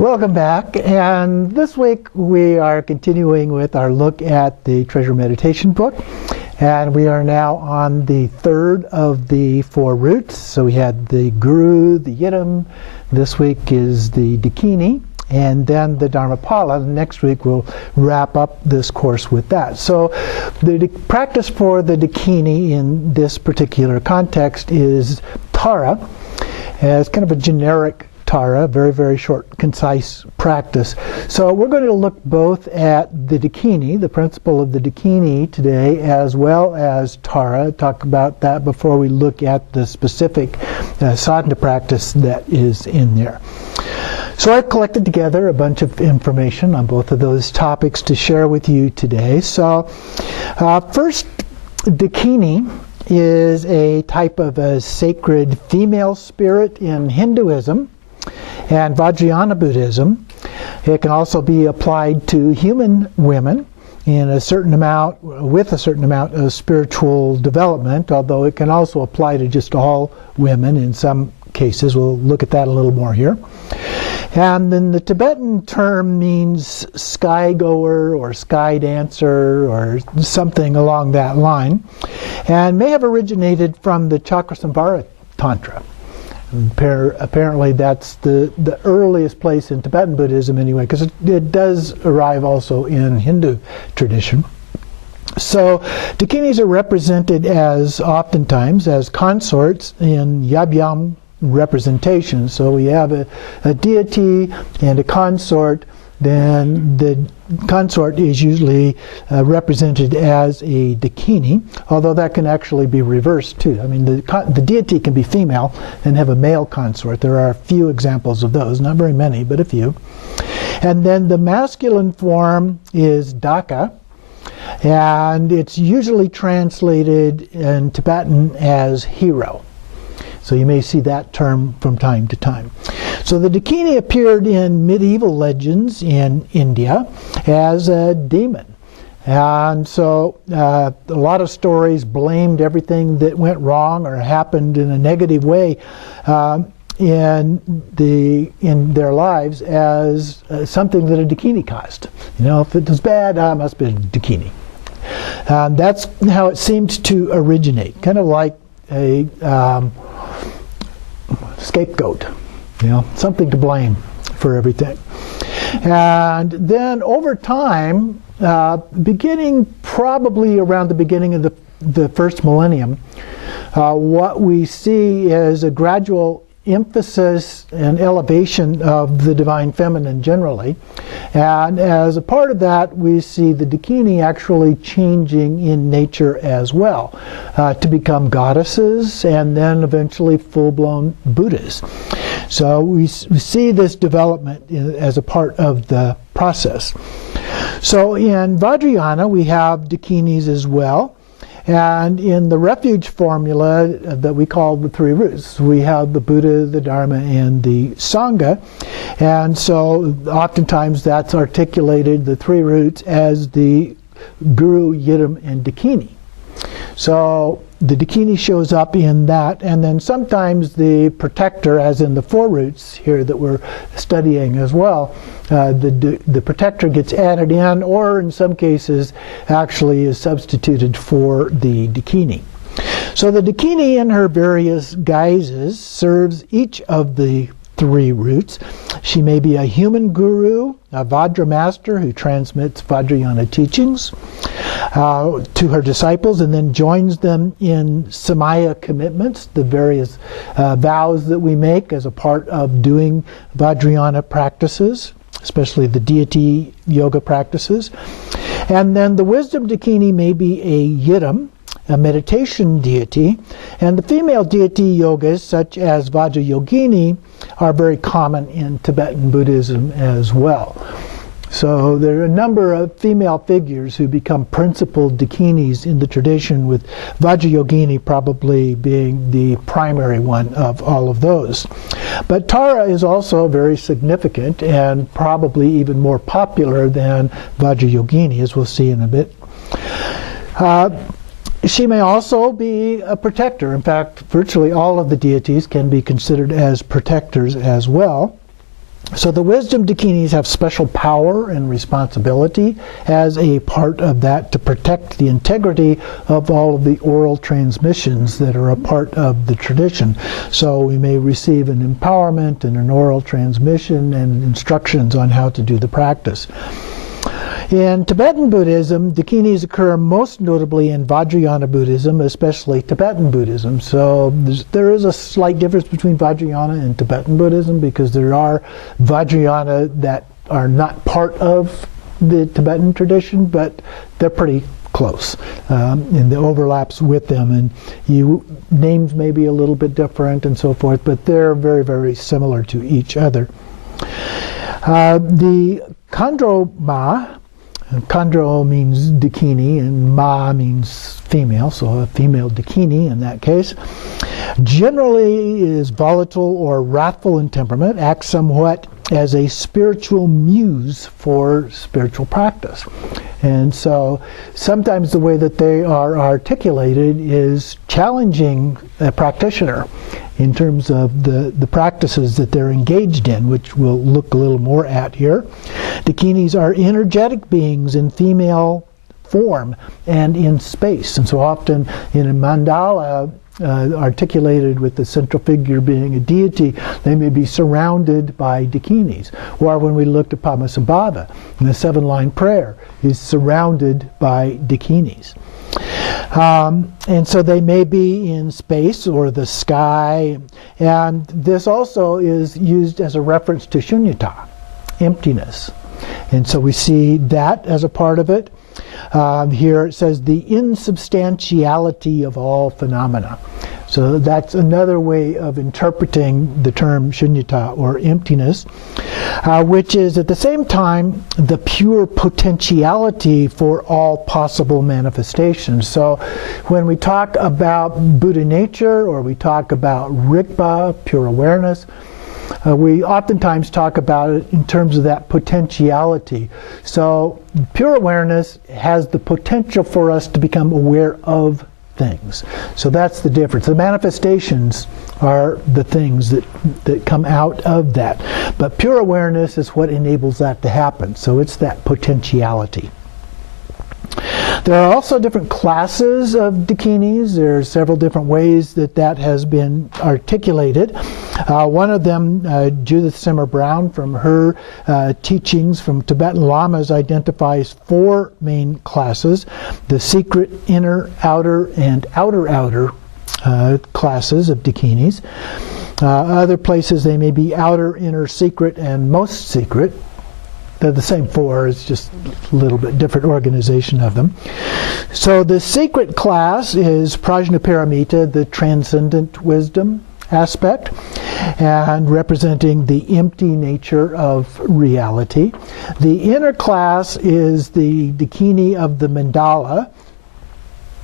Welcome back, and this week we are continuing with our look at the Treasure Meditation book, and we are now on the third of the four roots. So we had the Guru, the Yidam, this week is the Dakini, and then the Dharmapala. Next week we'll wrap up this course with that. So the practice for the Dakini in this particular context is Tara. It's kind of a generic Tara, very, very short, concise practice. So we're going to look both at the Dakini, the principle of the Dakini today, as well as Tara, talk about that before we look at the specific sadhana practice that is in there. So I've collected together a bunch of information on both of those topics to share with you today. So first, Dakini is a type of a sacred female spirit in Hinduism and Vajrayana Buddhism. It can also be applied to human women in a certain amount, with a certain amount of spiritual development, although it can also apply to just all women in some cases. We'll look at that a little more here. And then the Tibetan term means sky goer or sky dancer or something along that line, and may have originated from the Chakrasamvara Tantra. Apparently that's the earliest place in Tibetan Buddhism anyway, because it does arrive also in Hindu tradition. So Dakinis are represented as oftentimes as consorts in Yabyam representation. So we have a deity and a consort. Then the consort is usually represented as a Dakini, although that can actually be reversed too. I mean, the deity can be female and have a male consort. There are a few examples of those, not very many, but a few. And then the masculine form is Daka, and it's usually translated in Tibetan as hero. So you may see that term from time to time. So the Dakini appeared in medieval legends in India as a demon. And so a lot of stories blamed everything that went wrong or happened in a negative way in their lives as something that a Dakini caused. You know, if it was bad, it must have been a Dakini. That's how it seemed to originate, kind of like a scapegoat, you know, something to blame for everything. And then over time, beginning probably around the beginning of the first millennium, what we see is a gradual emphasis and elevation of the divine feminine generally. And as a part of that, we see the Dakini actually changing in nature as well, to become goddesses and then eventually full-blown Buddhas. So we see this development as a part of the process. So in Vajrayana, we have Dakinis as well. And in the refuge formula that we call the three roots, we have the Buddha, the Dharma, and the Sangha. And so oftentimes that's articulated, the three roots, as the Guru, Yidam, and Dakini. So the Dakini shows up in that, and then sometimes the protector, as in the four roots here that we're studying as well, the protector gets added in, or in some cases actually is substituted for the Dakini. So the Dakini in her various guises serves each of the three roots. She may be a human guru, a Vajra master who transmits Vajrayana teachings to her disciples and then joins them in Samaya commitments, the various vows that we make as a part of doing Vajrayana practices, especially the deity yoga practices. And then the wisdom Dakini may be a Yidam, a meditation deity, and the female deity yogas such as Vajrayogini are very common in Tibetan Buddhism as well. So there are a number of female figures who become principal Dakinis in the tradition, with Vajrayogini probably being the primary one of all of those. But Tara is also very significant and probably even more popular than Vajrayogini, as we'll see in a bit. She may also be a protector. In fact, virtually all of the deities can be considered as protectors as well. So the wisdom dakinis have special power and responsibility as a part of that to protect the integrity of all of the oral transmissions that are a part of the tradition. So we may receive an empowerment and an oral transmission and instructions on how to do the practice. In Tibetan Buddhism, dakinis occur most notably in Vajrayana Buddhism, especially Tibetan Buddhism. So there is a slight difference between Vajrayana and Tibetan Buddhism because there are Vajrayana that are not part of the Tibetan tradition, but they're pretty close in the overlaps with them. And names may be a little bit different and so forth, but they're very, very similar to each other. The Khandro Ma, Khandro means dakini, and ma means female, so a female dakini in that case, generally is volatile or wrathful in temperament, acts somewhat as a spiritual muse for spiritual practice. And so sometimes the way that they are articulated is challenging a practitioner in terms of the practices that they're engaged in, which we'll look a little more at here. Dakinis are energetic beings in female form and in space. And so often in a mandala articulated with the central figure being a deity, they may be surrounded by dakinis. Or when we looked at Padmasambhava, in the 7-line prayer, is surrounded by dakinis. And so they may be in space or the sky, and this also is used as a reference to shunyata, emptiness. And so we see that as a part of it. Here it says the insubstantiality of all phenomena. So that's another way of interpreting the term shunyata or emptiness, which is at the same time the pure potentiality for all possible manifestations. So when we talk about Buddha nature or we talk about Rigpa, pure awareness, we oftentimes talk about it in terms of that potentiality. So pure awareness has the potential for us to become aware of things. So that's the difference. The manifestations are the things that come out of that. But pure awareness is what enables that to happen. So it's that potentiality. There are also different classes of dakinis. There are several different ways that has been articulated. One of them, Judith Simmer Brown, from her teachings from Tibetan Lamas, identifies 4 main classes: the secret, inner, outer, and outer classes of dakinis. Other places they may be outer, inner, secret, and most secret. They're the same 4, it's just a little bit different organization of them. So the secret class is Prajnaparamita, the transcendent wisdom aspect, and representing the empty nature of reality. The inner class is the dakini of the mandala,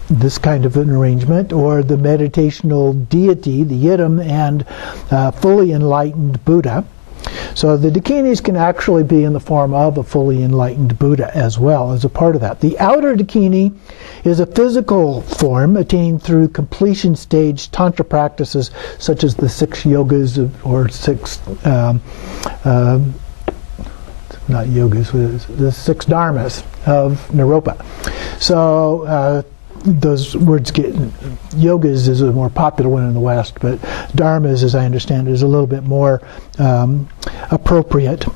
this kind of an arrangement, or the meditational deity, the yidam, and fully enlightened Buddha. So the dakinis can actually be in the form of a fully enlightened Buddha as well as a part of that. The outer dakini is a physical form attained through completion stage tantra practices such as the 6 yogas or 6 not yogas, the 6 dharmas of Naropa. So those words get, yogas is a more popular one in the West, but dharmas, as I understand it, is a little bit more appropriate.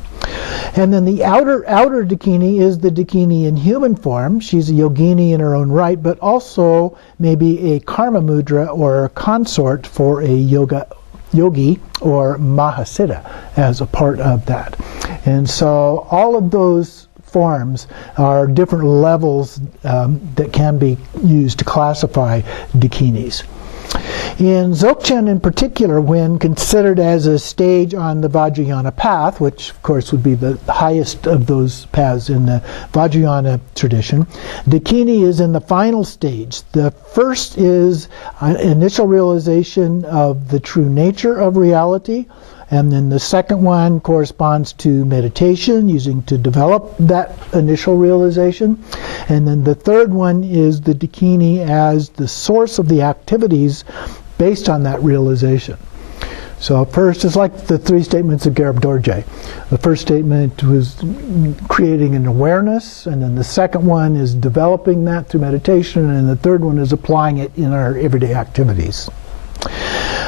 And then the outer dakini is the dakini in human form. She's a yogini in her own right, but also maybe a karma mudra or a consort for a yogi or mahasiddha as a part of that. And so all of those forms are different levels that can be used to classify dakinis. In Dzogchen in particular, when considered as a stage on the Vajrayana path, which of course would be the highest of those paths in the Vajrayana tradition, dakini is in the final stage. The first is initial realization of the true nature of reality, and then the second one corresponds to meditation, using to develop that initial realization. And then the third one is the dakini as the source of the activities based on that realization. So first, it's like the 3 statements of Garib Dorje. The first statement was creating an awareness, and then the second one is developing that through meditation, and the third one is applying it in our everyday activities.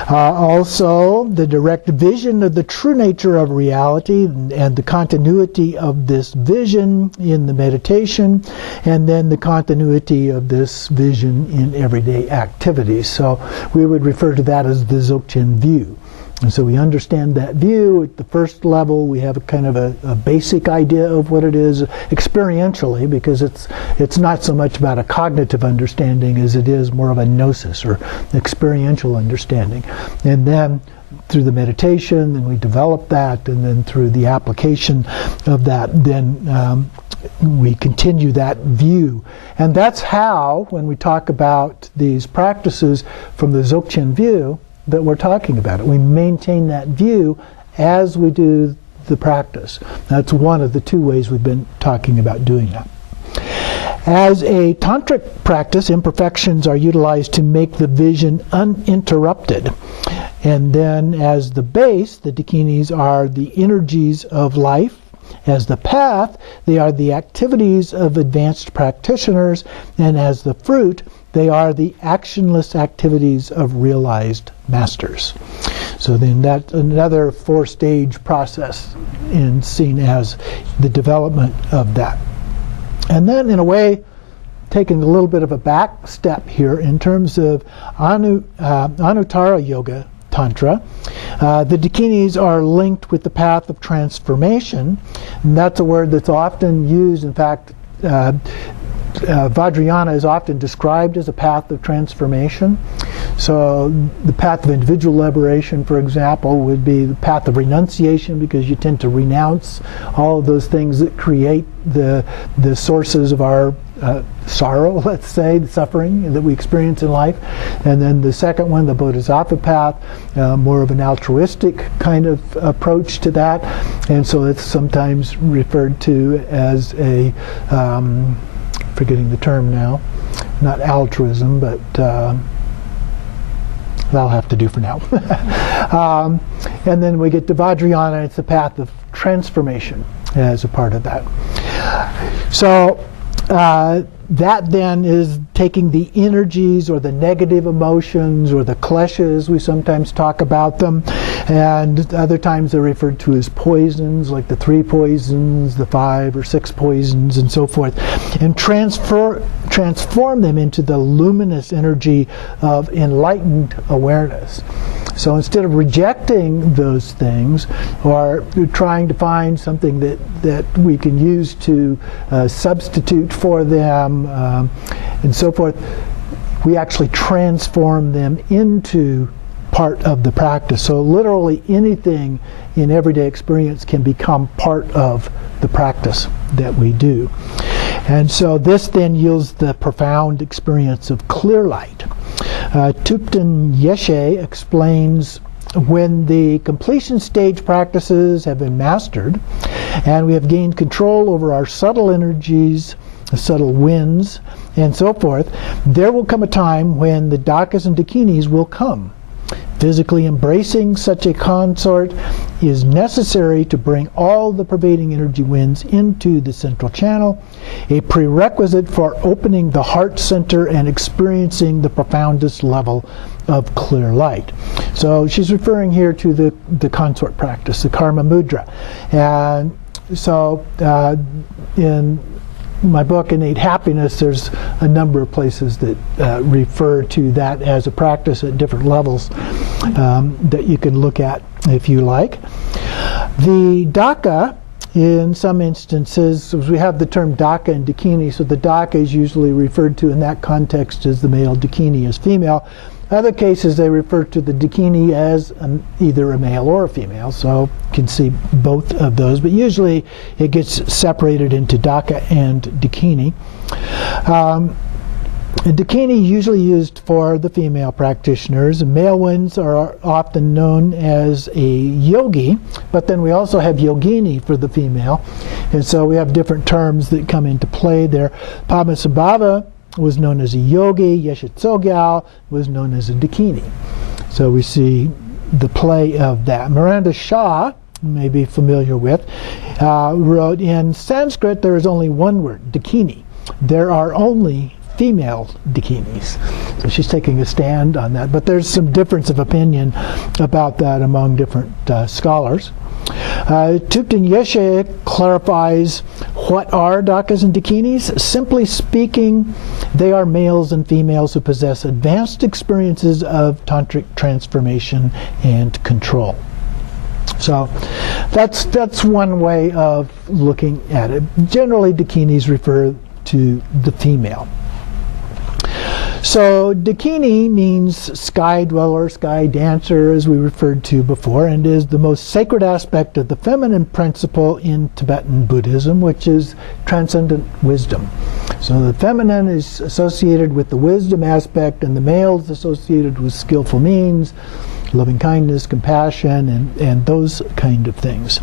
Also, the direct vision of the true nature of reality and the continuity of this vision in the meditation, and then the continuity of this vision in everyday activities. So we would refer to that as the Dzogchen view. And so we understand that view at the first level. We have a kind of a basic idea of what it is experientially, because it's not so much about a cognitive understanding as it is more of a gnosis or experiential understanding. And then through the meditation, then we develop that, and then through the application of that, then we continue that view. And that's how, when we talk about these practices from the Dzogchen view, that we're talking about it. We maintain that view as we do the practice. That's one of the 2 ways we've been talking about doing that. As a tantric practice, imperfections are utilized to make the vision uninterrupted. And then as the base, the Dakinis are the energies of life. As the path, they are the activities of advanced practitioners. And as the fruit, they are the actionless activities of realized masters. So then that's another 4-stage process seen as the development of that. And then in a way, taking a little bit of a back step here in terms of Anuttara Yoga Tantra, the Dakinis are linked with the path of transformation, and that's a word that's often used. In fact, Vajrayana is often described as a path of transformation. So the path of individual liberation, for example, would be the path of renunciation, because you tend to renounce all of those things that create the sources of our sorrow, let's say, the suffering that we experience in life. And then the second one, the Bodhisattva path, more of an altruistic kind of approach to that. And so it's sometimes referred to as a forgetting the term now, not altruism, but that'll have to do for now. And then we get to Vajrayana, it's the path of transformation as a part of that. So that then is taking the energies or the negative emotions or the kleshas, we sometimes talk about them, and other times they're referred to as poisons, like the 3 poisons, the 5 or 6 poisons, and so forth, and transform them into the luminous energy of enlightened awareness. So instead of rejecting those things or trying to find something that we can use to substitute for them and so forth, we actually transform them into part of the practice. So literally anything in everyday experience can become part of the practice that we do. And so this then yields the profound experience of clear light. Thupten Yeshe explains, when the completion stage practices have been mastered and we have gained control over our subtle energies, the subtle winds, and so forth, there will come a time when the Dakas and Dakinis will come. Physically embracing such a consort is necessary to bring all the pervading energy winds into the central channel, a prerequisite for opening the heart center and experiencing the profoundest level of clear light. So she's referring here to the consort practice, the karma mudra. And so in my book, Innate Happiness, there's a number of places that refer to that as a practice at different levels that you can look at if you like. The Daka, in some instances, we have the term Daka and Dakini, so the Daka is usually referred to in that context as the male, Dakini as female. Other cases, they refer to the Dakini as either a male or a female, so you can see both of those, but usually it gets separated into Daka and Dakini. Dakini usually used for the female practitioners. Male ones are often known as a yogi, but then we also have yogini for the female, and so we have different terms that come into play there. Padmasambhava was known as a yogi. Yeshe Tsogyal was known as a Dakini. So we see the play of that. Miranda Shaw, you may be familiar with, wrote, in Sanskrit there is only one word, Dakini. There are only female Dakinis. So she's taking a stand on that. But there's some difference of opinion about that among different scholars. Thupten Yeshe clarifies what are Dakas and Dakinis. Simply speaking, they are males and females who possess advanced experiences of tantric transformation and control. So that's one way of looking at it. Generally, Dakinis refer to the female. So Dakini means sky dweller, sky dancer, as we referred to before, and is the most sacred aspect of the feminine principle in Tibetan Buddhism, which is transcendent wisdom. So the feminine is associated with the wisdom aspect, and the male is associated with skillful means, loving kindness, compassion, and those kind of things.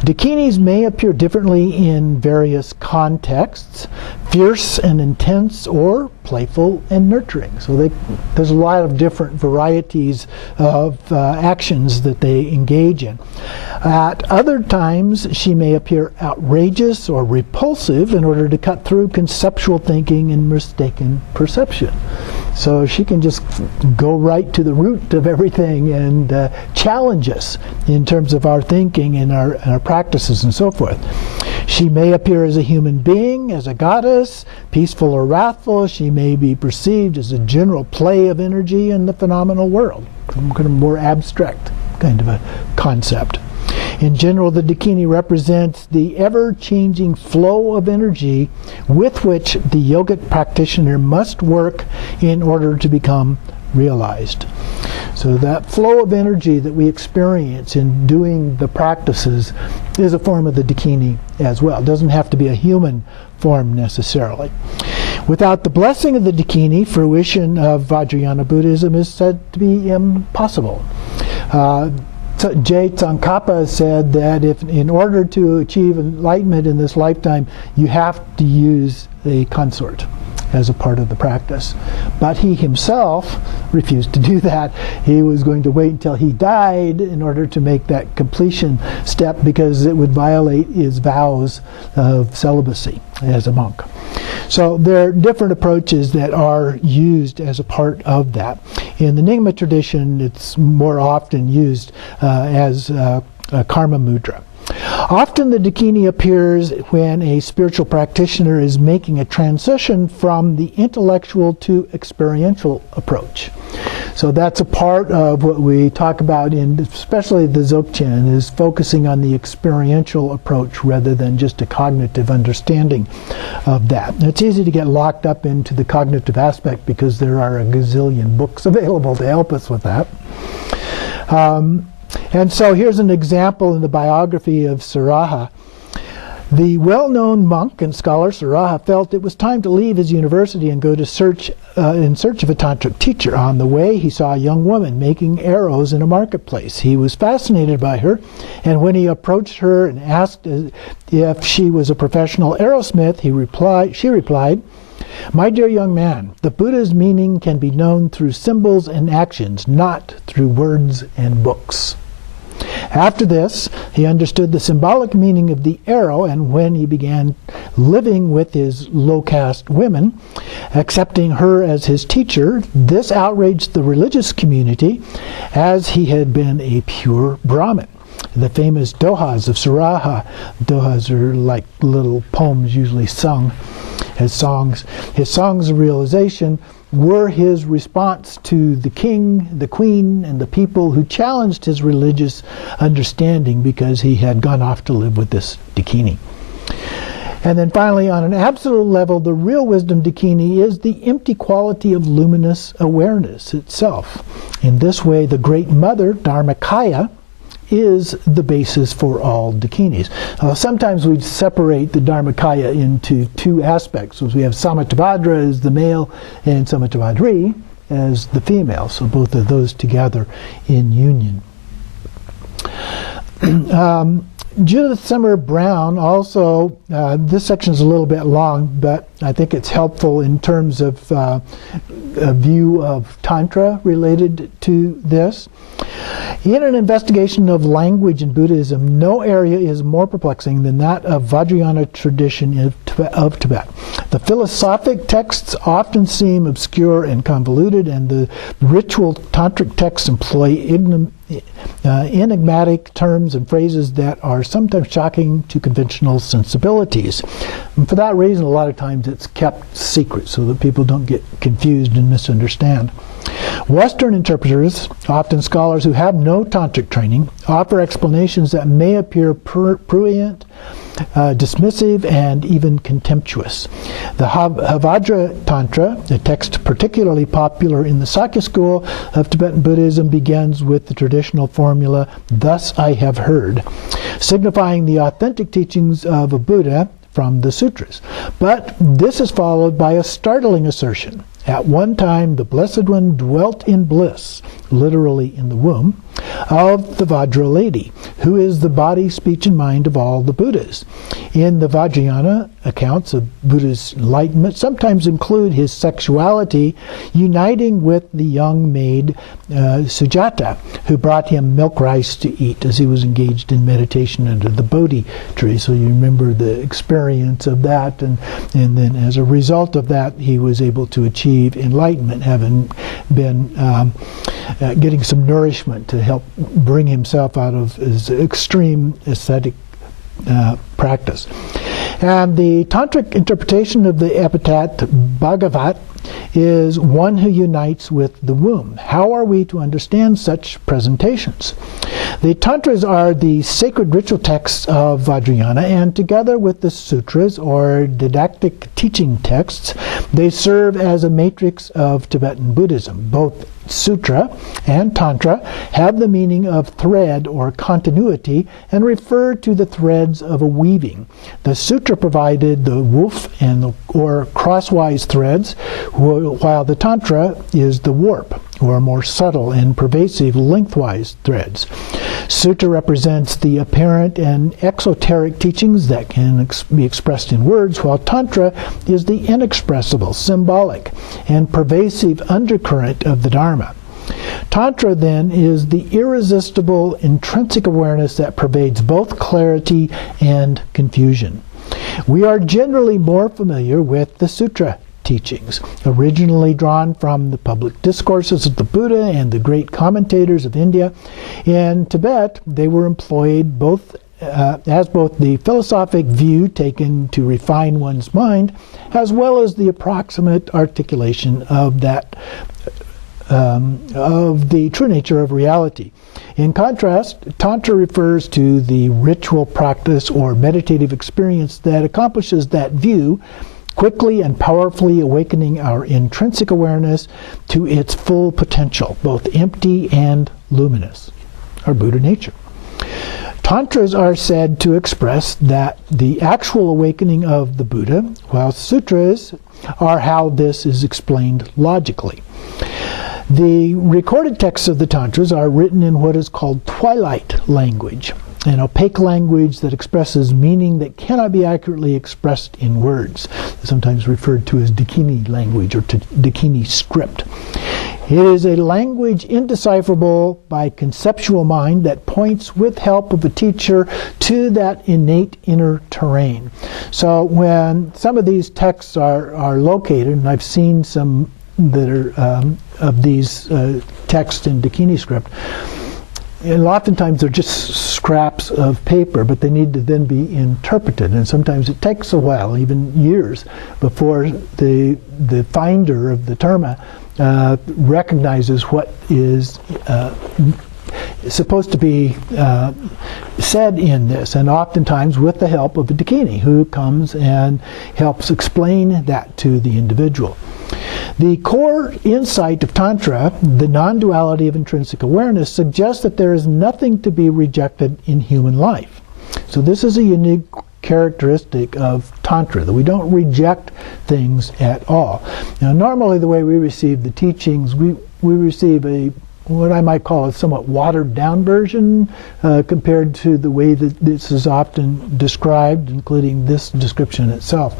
Dakinis may appear differently in various contexts, fierce and intense, or playful and nurturing. So there's a lot of different varieties of actions that they engage in. At other times, she may appear outrageous or repulsive in order to cut through conceptual thinking and mistaken perception. So she can just go right to the root of everything and challenge us in terms of our thinking and our practices and so forth. She may appear as a human being, as a goddess, peaceful or wrathful. She may be perceived as a general play of energy in the phenomenal world, kind of more abstract kind of a concept. In general, the Dakini represents the ever-changing flow of energy with which the yogic practitioner must work in order to become realized. So that flow of energy that we experience in doing the practices is a form of the Dakini as well. It doesn't have to be a human form necessarily. Without the blessing of the Dakini, fruition of Vajrayana Buddhism is said to be impossible. J. Tsongkhapa said that if, in order to achieve enlightenment in this lifetime, you have to use a consort as a part of the practice. But he himself refused to do that. He was going to wait until he died in order to make that completion step, because it would violate his vows of celibacy as a monk. So there are different approaches that are used as a part of that. In the Nyingma tradition, it's more often used as a karma mudra. Often the Dakini appears when a spiritual practitioner is making a transition from the intellectual to experiential approach. So that's a part of what we talk about in especially the Dzogchen, is focusing on the experiential approach rather than just a cognitive understanding of that. And it's easy to get locked up into the cognitive aspect because there are a gazillion books available to help us with that. And so here's an example in the biography of Saraha. The well-known monk and scholar Saraha felt it was time to leave his university and go to in search of a tantric teacher. On the way, he saw a young woman making arrows in a marketplace. He was fascinated by her, and when he approached her and asked if she was a professional arrowsmith, she replied, "My dear young man, the Buddha's meaning can be known through symbols and actions, not through words and books." After this, he understood the symbolic meaning of the arrow, and when he began living with his low-caste women, accepting her as his teacher, this outraged the religious community, as he had been a pure Brahmin. The famous dohas of Saraha, dohas are like little poems usually sung as songs. His songs of realization were his response to the king, the queen, and the people who challenged his religious understanding because he had gone off to live with this Dakini. And then finally, on an absolute level, the real wisdom Dakini is the empty quality of luminous awareness itself. In this way, the Great Mother, Dharmakaya, is the basis for all Dakinis. Sometimes we separate the Dharmakaya into two aspects. So we have Samattabhadra as the male and Samattabhadri as the female. So both of those together in union. Judith Summer Brown also, this section is a little bit long, but I think it's helpful in terms of a view of Tantra related to this. In an investigation of language in Buddhism, no area is more perplexing than that of Vajrayana tradition of Tibet. The philosophic texts often seem obscure and convoluted, and the ritual tantric texts employ enigmatic terms and phrases that are sometimes shocking to conventional sensibilities. And for that reason, a lot of times it's kept secret so that people don't get confused and misunderstand. Western interpreters, often scholars who have no tantric training, offer explanations that may appear prurient, dismissive, and even contemptuous. The Havajra Tantra, a text particularly popular in the Sakya school of Tibetan Buddhism, begins with the traditional formula, "Thus I have heard," signifying the authentic teachings of a Buddha from the sutras. But this is followed by a startling assertion. At one time, the Blessed One dwelt in bliss, literally in the womb, of the Vajra lady, who is the body, speech, and mind of all the Buddhas. In the Vajrayana accounts of Buddha's enlightenment sometimes include his sexuality uniting with the young maid Sujata, who brought him milk rice to eat as he was engaged in meditation under the Bodhi tree. So you remember the experience of that, and then as a result of that, he was able to achieve enlightenment, having been getting some nourishment to help bring himself out of his extreme ascetic practice. And the tantric interpretation of the epithet Bhagavat is one who unites with the womb. How are we to understand such presentations? The Tantras are the sacred ritual texts of Vajrayana, and together with the sutras, or didactic teaching texts, they serve as a matrix of Tibetan Buddhism. Both Sutra and Tantra have the meaning of thread or continuity and refer to the threads of a weaving. The Sutra provided the woof or crosswise threads, while the Tantra is the warp, or more subtle and pervasive lengthwise threads. Sutra represents the apparent and exoteric teachings that can be expressed in words, while Tantra is the inexpressible, symbolic, and pervasive undercurrent of the Dharma. Tantra, then, is the irresistible intrinsic awareness that pervades both clarity and confusion. We are generally more familiar with the Sutra teachings, originally drawn from the public discourses of the Buddha and the great commentators of India. In Tibet, they were employed as both the philosophic view taken to refine one's mind, as well as the approximate articulation of the true nature of reality. In contrast, Tantra refers to the ritual practice or meditative experience that accomplishes that view, quickly and powerfully awakening our intrinsic awareness to its full potential, both empty and luminous, our Buddha nature. Tantras are said to express that the actual awakening of the Buddha, while sutras are how this is explained logically. The recorded texts of the Tantras are written in what is called twilight language, an opaque language that expresses meaning that cannot be accurately expressed in words, sometimes referred to as Dakini language or Dakini script. It is a language indecipherable by conceptual mind that points with help of a teacher to that innate inner terrain. So when some of these texts are located, and I've seen some that are of these texts in Dakini script, and oftentimes they're just scraps of paper, but they need to then be interpreted, and sometimes it takes a while, even years, before the finder of the terma recognizes what is supposed to be said in this, and oftentimes with the help of a Dakini who comes and helps explain that to the individual. The core insight of Tantra, the non-duality of intrinsic awareness, suggests that there is nothing to be rejected in human life. So this is a unique characteristic of Tantra, that we don't reject things at all. Now, normally the way we receive the teachings, we receive a what I might call a somewhat watered down version compared to the way that this is often described, including this description itself.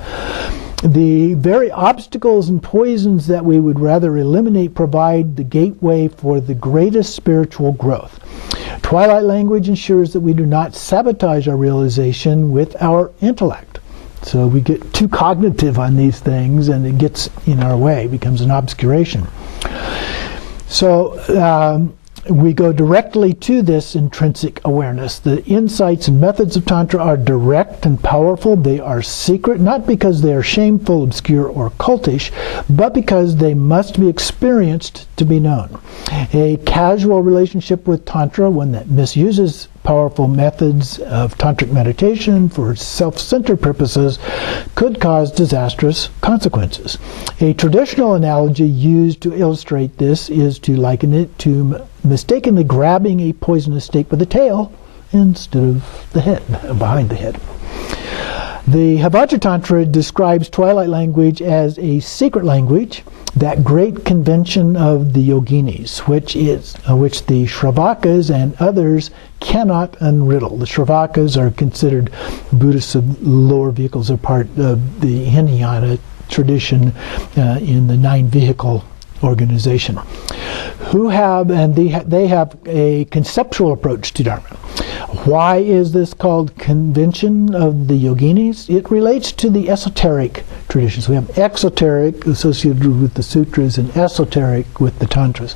The very obstacles and poisons that we would rather eliminate provide the gateway for the greatest spiritual growth. Twilight language ensures that we do not sabotage our realization with our intellect. So we get too cognitive on these things and it gets in our way, becomes an obscuration. So we go directly to this intrinsic awareness. The insights and methods of Tantra are direct and powerful. They are secret, not because they are shameful, obscure, or cultish, but because they must be experienced to be known. A casual relationship with Tantra, one that misuses powerful methods of tantric meditation for self-centered purposes, could cause disastrous consequences. A traditional analogy used to illustrate this is to liken it to mistakenly grabbing a poisonous snake by the tail instead of the head, behind the head. The Vajratantra describes twilight language as a secret language, that great convention of the yoginis, which the Shravakas and others cannot unriddle. The Shravakas are considered Buddhist lower vehicles, are part of the Hinayana tradition in the 9-vehicle organization, who have, and they have a conceptual approach to Dharma. Why is this called convention of the yoginis? It relates to the esoteric traditions. We have exoteric associated with the sutras and esoteric with the tantras.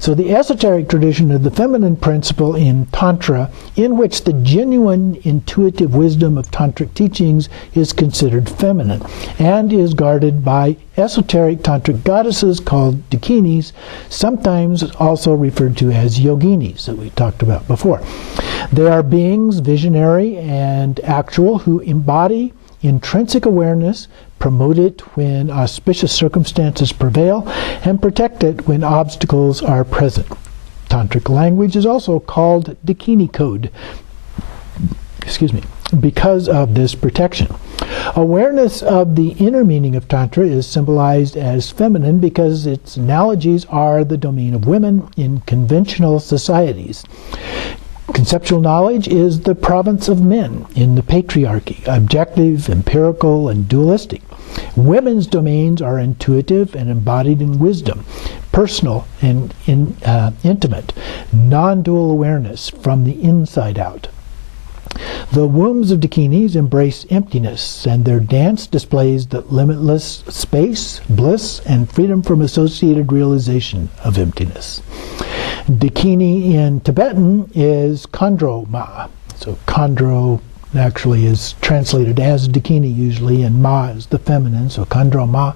So the esoteric tradition of the feminine principle in Tantra, in which the genuine intuitive wisdom of tantric teachings is considered feminine and is guarded by esoteric tantric goddesses called Dakinis, sometimes also referred to as yoginis that we talked about before. They are beings, visionary and actual, who embody intrinsic awareness, promote it when auspicious circumstances prevail, and protect it when obstacles are present. Tantric language is also called Dakini code, because of this protection. Awareness of the inner meaning of Tantra is symbolized as feminine because its analogies are the domain of women in conventional societies. Conceptual knowledge is the province of men in the patriarchy, objective, empirical, and dualistic. Women's domains are intuitive and embodied in wisdom, personal and intimate, non-dual awareness from the inside out. The wombs of Dakinis embrace emptiness, and their dance displays the limitless space, bliss, and freedom from associated realization of emptiness. Dakini in Tibetan is Khandro Ma. So Khandro actually is translated as Dakini usually, and Ma is the feminine, so Khandro Ma.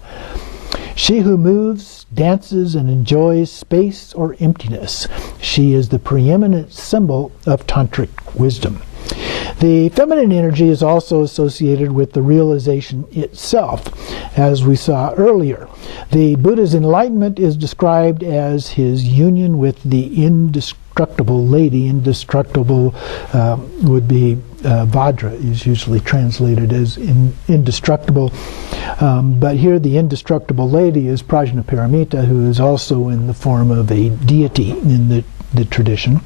She who moves, dances, and enjoys space or emptiness. She is the preeminent symbol of tantric wisdom. The feminine energy is also associated with the realization itself, as we saw earlier. The Buddha's enlightenment is described as his union with the indestructible lady. Indestructible would be Vajra, is usually translated as indestructible. But here the indestructible lady is Prajnaparamita, who is also in the form of a deity in the tradition.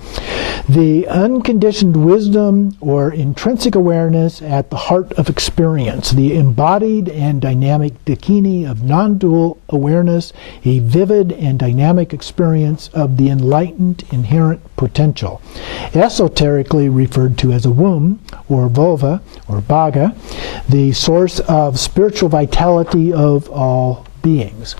The unconditioned wisdom or intrinsic awareness at the heart of experience, the embodied and dynamic Dakini of non-dual awareness, a vivid and dynamic experience of the enlightened inherent potential, esoterically referred to as a womb or vulva or bhaga, the source of spiritual vitality of all beings.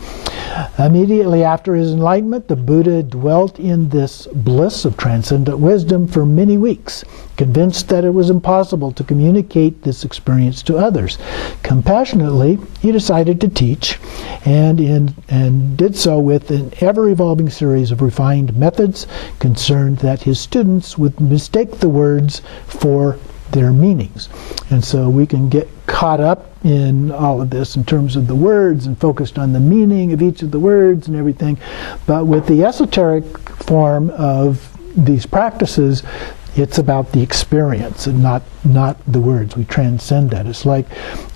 Immediately after his enlightenment, the Buddha dwelt in this bliss of transcendent wisdom for many weeks, convinced that it was impossible to communicate this experience to others. Compassionately, he decided to teach, and did so with an ever-evolving series of refined methods, concerned that his students would mistake the words for their meanings. And so we can get caught up in all of this in terms of the words and focused on the meaning of each of the words and everything. But with the esoteric form of these practices, It's about the experience and not the words. We transcend that. It's like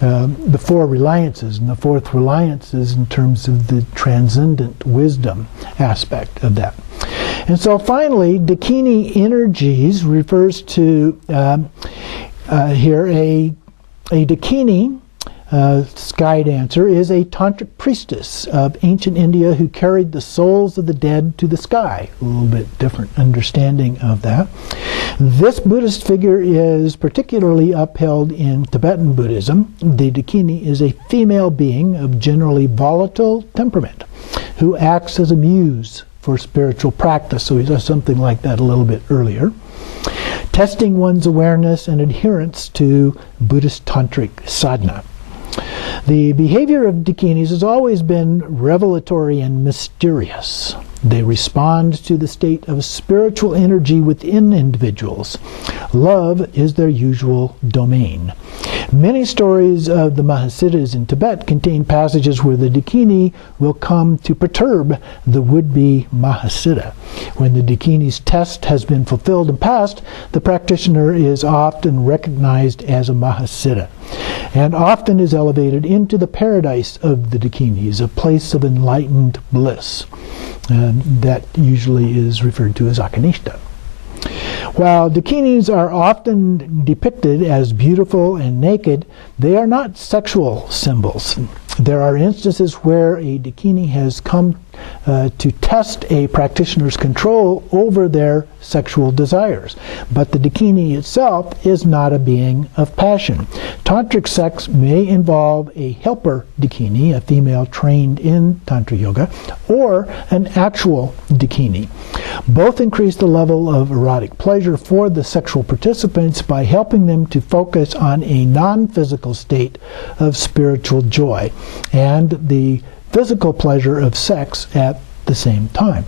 the four reliances, and the fourth reliance is in terms of the transcendent wisdom aspect of that. And so finally, Dakini energies refers to here a Dakini sky dancer is a tantric priestess of ancient India who carried the souls of the dead to the sky. A little bit different understanding of that. This Buddhist figure is particularly upheld in Tibetan Buddhism. The Dakini is a female being of generally volatile temperament who acts as a muse for spiritual practice. So he does something like that a little bit earlier. Testing one's awareness and adherence to Buddhist tantric sadhana. The behavior of Dakinis has always been revelatory and mysterious. They respond to the state of spiritual energy within individuals. Love is their usual domain. Many stories of the Mahasiddhas in Tibet contain passages where the Dakini will come to perturb the would-be Mahasiddha. When the Dakini's test has been fulfilled and passed, the practitioner is often recognized as a Mahasiddha, and often is elevated into the paradise of the Dakinis, a place of enlightened bliss. That usually is referred to as Akanishta. While Dakinis are often depicted as beautiful and naked, they are not sexual symbols. There are instances where a Dakini has come to test a practitioner's control over their sexual desires. But the Dakini itself is not a being of passion. Tantric sex may involve a helper Dakini, a female trained in Tantra Yoga, or an actual Dakini. Both increase the level of erotic pleasure for the sexual participants by helping them to focus on a non-physical state of spiritual joy and the physical pleasure of sex at the same time.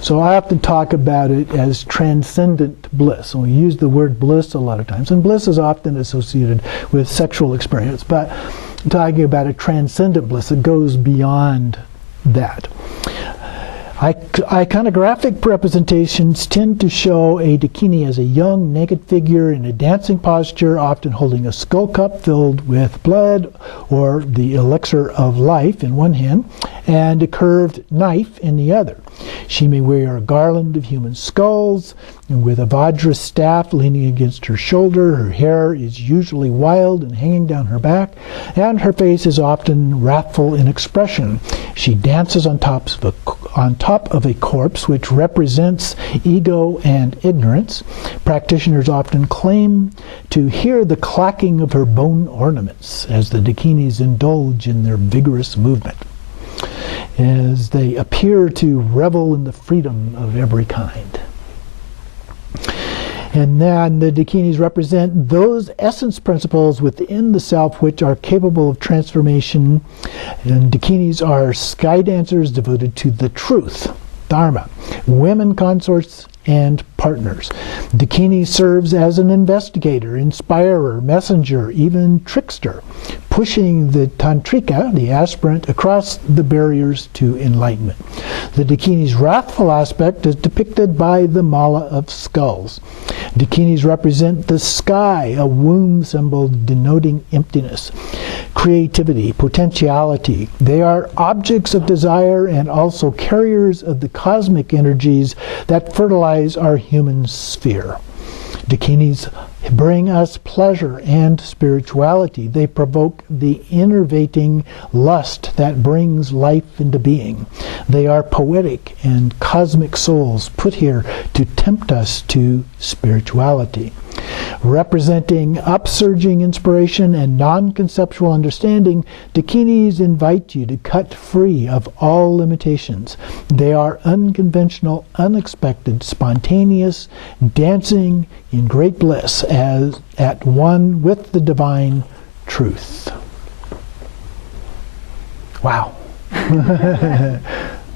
So I often talk about it as transcendent bliss. And we use the word bliss a lot of times, and bliss is often associated with sexual experience, but I'm talking about a transcendent bliss that goes beyond that. Iconographic representations tend to show a Dakini as a young, naked figure in a dancing posture, often holding a skull cup filled with blood or the elixir of life in one hand, and a curved knife in the other. She may wear a garland of human skulls, and with a Vajra staff leaning against her shoulder. Her hair is usually wild and hanging down her back, and her face is often wrathful in expression. She dances on top of a corpse, which represents ego and ignorance. Practitioners often claim to hear the clacking of her bone ornaments as the Dakinis indulge in their vigorous movement, as they appear to revel in the freedom of every kind. And then the Dakinis represent those essence principles within the self which are capable of transformation. And Dakinis are sky dancers devoted to the truth, Dharma, women consorts, and partners. Dakini serves as an investigator, inspirer, messenger, even trickster, pushing the tantrika, the aspirant, across the barriers to enlightenment. The Dakini's wrathful aspect is depicted by the mala of skulls. Dakinis represent the sky, a womb symbol denoting emptiness, creativity, potentiality. They are objects of desire and also carriers of the cosmic energies that fertilize our human sphere. Dakinis bring us pleasure and spirituality. They provoke the enervating lust that brings life into being. They are poetic and cosmic souls put here to tempt us to spirituality. Representing upsurging inspiration and non-conceptual understanding, Dakinis invite you to cut free of all limitations. They are unconventional, unexpected, spontaneous, dancing in great bliss as at one with the divine truth. Wow.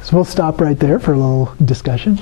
So we'll stop right there for a little discussion.